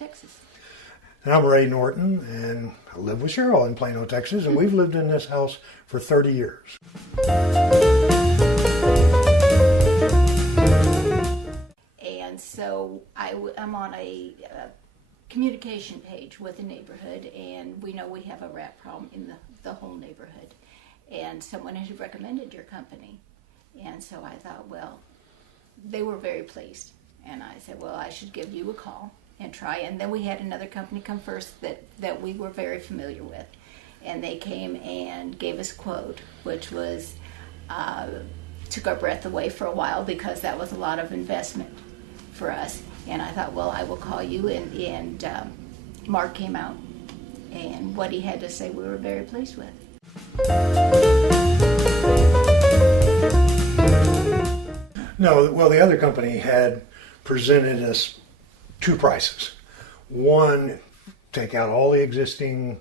Texas. And I'm Ray Norton, and I live with Cheryl in Plano, Texas, and we've lived in this house for 30 years. And so I'm on a communication page with the neighborhood, and we know we have a rat problem in the whole neighborhood. And someone had recommended your company. And so I thought, well, they were very pleased. And I said, well, I should give you a call and try. And then we had another company come first that we were very familiar with. And they came and gave us a quote, which was, took our breath away for a while because that was a lot of investment for us. And I thought, well, I will call you. And Mark came out, and what he had to say we were very pleased with. No, well, the other company had presented us two prices. One, take out all the existing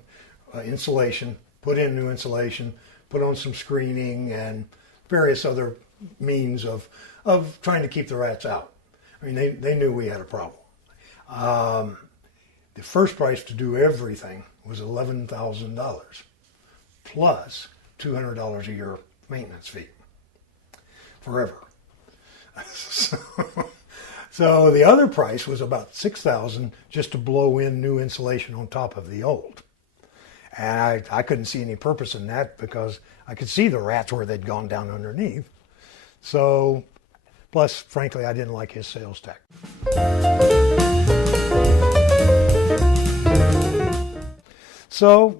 insulation, put in new insulation, put on some screening and various other means of trying to keep the rats out. I mean, they knew we had a problem. The first price to do everything was $11,000 plus $200 a year maintenance fee forever. So the other price was about $6,000 just to blow in new insulation on top of the old. And I couldn't see any purpose in that because I could see the rats where they'd gone down underneath. So, plus, frankly, I didn't like his sales tech. So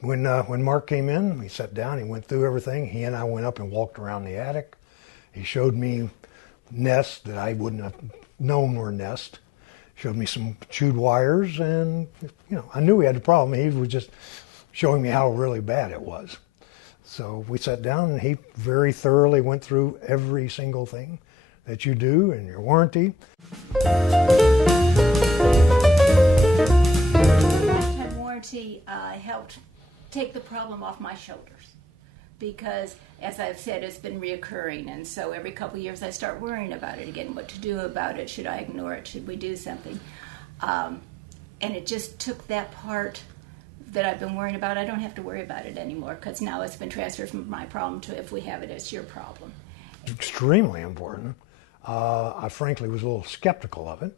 when Mark came in, he sat down, he went through everything. He and I went up and walked around the attic. He showed me nests that I wouldn't have known were nests. Showed me some chewed wires, and I knew we had a problem. He was just showing me how really bad it was. So we sat down, and he very thoroughly went through every single thing that you do and your warranty. Lifetime warranty helped take the problem off my shoulders because, as I've said, it's been reoccurring, and so every couple of years I start worrying about it again, what to do about it, should I ignore it, should we do something? And it just took that part that I've been worrying about. I don't have to worry about it anymore because now it's been transferred from my problem to if we have it, it's your problem. Extremely important. I frankly was a little skeptical of it,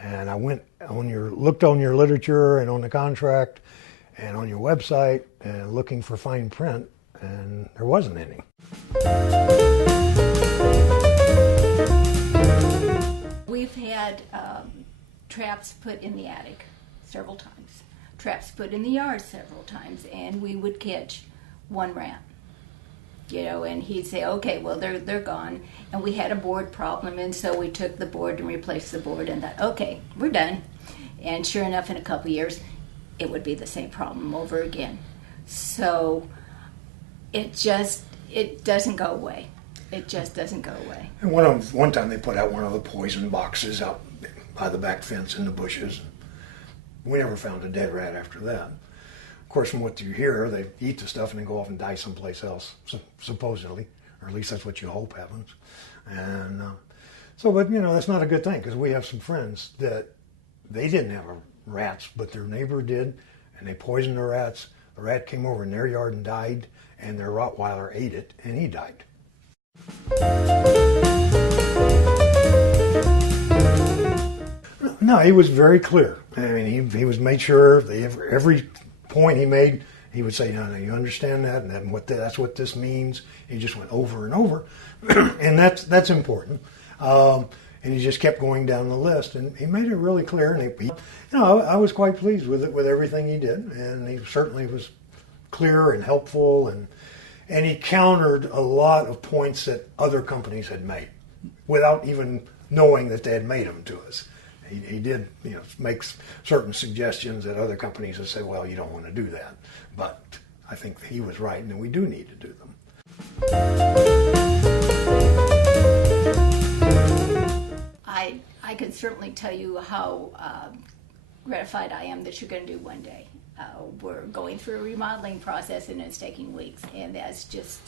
and I went looked on your literature and on the contract and on your website and looking for fine print, and there wasn't any. We've had traps put in the attic several times, traps put in the yard several times, and we would catch one rat. And he'd say, okay, well, they're gone. And we had a board problem, and so we took the board and replaced the board and thought, okay, we're done. And sure enough, in a couple of years, it would be the same problem over again. So it doesn't go away. It just doesn't go away. And one time they put out one of the poison boxes out by the back fence in the bushes. We never found a dead rat after that. Of course, from what you hear, they eat the stuff and then go off and die someplace else, supposedly, or at least that's what you hope happens. And but that's not a good thing because we have some friends that they didn't have rats, but their neighbor did, and they poisoned the rats. The rat came over in their yard and died, and their Rottweiler ate it, and he died. No, he was very clear. I mean, he was made sure that every point he made, he would say, no, you understand that, and that's what this means. He just went over and over, and that's important. And he just kept going down the list, and he made it really clear. And I was quite pleased with it, with everything he did, and he certainly was clear and helpful, and he countered a lot of points that other companies had made without even knowing that they had made them to us. He did, make certain suggestions that other companies would say, well, you don't want to do that. But I think he was right, and we do need to do them. I can certainly tell you how gratified I am that you're going to do one day. We're going through a remodeling process, and it's taking weeks, and that's just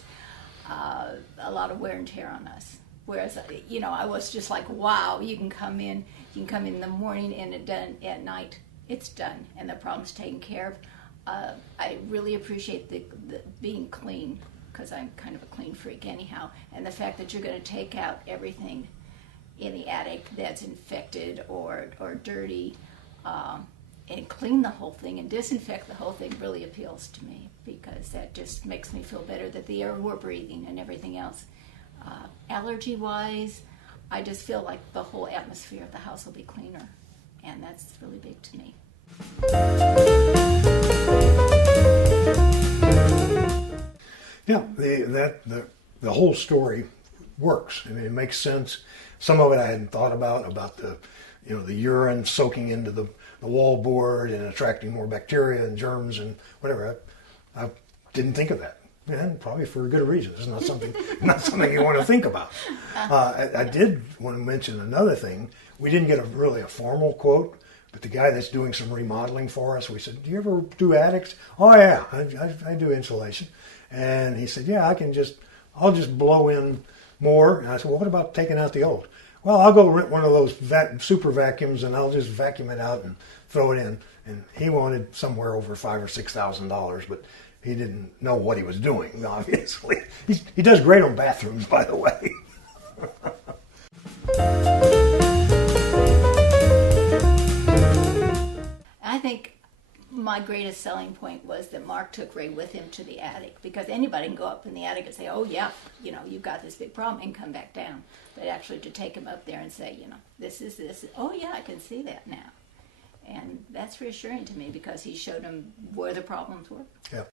a lot of wear and tear on us. Whereas, I was just like, wow, you can come in in the morning and it done at night. It's done, and the problem's taken care of. I really appreciate the being clean, because I'm kind of a clean freak anyhow, and the fact that you're going to take out everything in the attic that's infected or dirty, and clean the whole thing and disinfect the whole thing really appeals to me, because that just makes me feel better that the air we're breathing and everything else. Allergy-wise, I just feel like the whole atmosphere of the house will be cleaner, and that's really big to me. Yeah, the whole story works. I mean, it makes sense. Some of it I hadn't thought about the the urine soaking into the wall board and attracting more bacteria and germs and whatever. I didn't think of that. And probably for a good reason. It's not something you want to think about. I did want to mention another thing. We didn't get really a formal quote, but the guy that's doing some remodeling for us, we said, "Do you ever do attics?" "Oh yeah, I do insulation." And he said, "Yeah, I'll just blow in more." And I said, "Well, what about taking out the old?" "Well, I'll go rent one of those super vacuums and I'll just vacuum it out and throw it in." And he wanted somewhere over $5,000 or $6,000, but he didn't know what he was doing, obviously. He does great on bathrooms, by the way. I think my greatest selling point was that Mark took Ray with him to the attic, because anybody can go up in the attic and say, "Oh yeah, you've got this big problem," and come back down. But actually to take him up there and say, "This is this. Oh yeah, I can see that now." And that's reassuring to me, because he showed him where the problems were. Yeah.